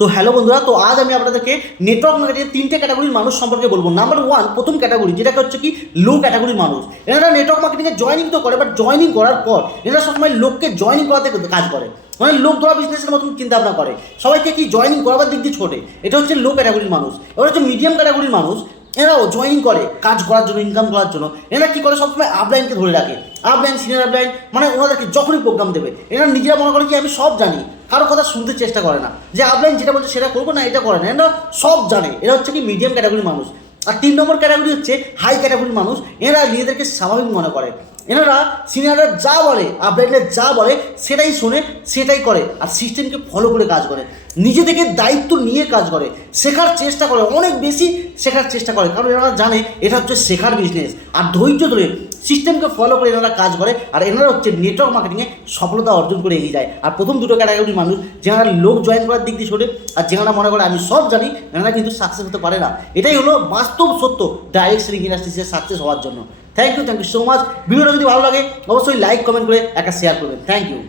তো হ্যালো বন্ধুরা, তো আজ আমি আপনাদেরকে নেটওয়ার্ক মার্কেটিংয়ের তিনটে ক্যাটাগরির মানুষ সম্পর্কে বলবো। নাম্বার ওয়ান, প্রথম ক্যাটাগরি, যেটাকে হচ্ছে কি লো ক্যাটাগরির মানুষ। এনারা নেটওয়ার্ক মার্কেটিংয়ে জয়েনিং তো করে, বাট জয়েনিং করার পর এনারা সবসময় লোককে জয়েনিং করাতে কাজ করে, মানে লোক ধরা বিজনেসের মতন চিন্তা ভাবনা করে, সবাইকে কি জয়েনিং করাবার দিক দিয়ে ছোটে। এটা হচ্ছে লো ক্যাটাগরির মানুষ। এবার হচ্ছে মিডিয়াম ক্যাটাগরির মানুষ, এরাও জয়েনিং করে কাজ করার জন্য, ইনকাম করার জন্য। এরা কী করে, সবসময় আপলাইনকে ধরে রাখে, আপলাইন, সিনিয়র আপলাইন, মানে ওনাদেরকে যখনই প্রোগ্রাম দেবে এরা নিজেরা মনে করে কি আমি সব জানি, কারো কথা শুনতে চেষ্টা করে না, যে আপলাইন যেটা বলছে সেটা করবো না, এটা করে না, এরা সব জানে। এরা হচ্ছে কি মিডিয়াম ক্যাটাগরির মানুষ। আর 3 নম্বর ক্যাটাগরি হচ্ছে হাই ক্যাটাগরির মানুষ। এরা নিজেদেরকে স্বাভাবিক মনে করে, এনারা সিনিয়ররা যা বলে, আপডেটরা যা বলে সেটাই শোনে, সেটাই করে, আর সিস্টেমকে ফলো করে কাজ করে, নিজে থেকে দায়িত্ব নিয়ে কাজ করে, শেখার চেষ্টা করে, অনেক বেশি শেখার চেষ্টা করে, কারণ এনারা জানে এটা হচ্ছে শেখার বিজনেস। আর ধৈর্য ধরে সিস্টেমকে ফলো করে এনারা কাজ করে, আর এনারা হচ্ছে নেটওয়ার্ক মার্কেটিংয়ে সফলতা অর্জন করে এগিয়ে যায়। আর প্রথম দুটো ক্যাটাগরির মানুষ, যারা লোক জয়েন করার দিক দিয়ে ছোটে আর যারা মনে করে আমি সব জানি, এনারা কিন্তু সাকসেস হতে পারে না। এটাই হলো বাস্তব সত্য ডাইরেক্ট সেলিং ইন্ডাস্ট্রিতে সাকসেস হওয়ার জন্য। Thank you so much. ভিডিওটা যদি ভালো লাগে অবশ্যই লাইক কমেন্ট করে একটা শেয়ার করবেন। Thank you.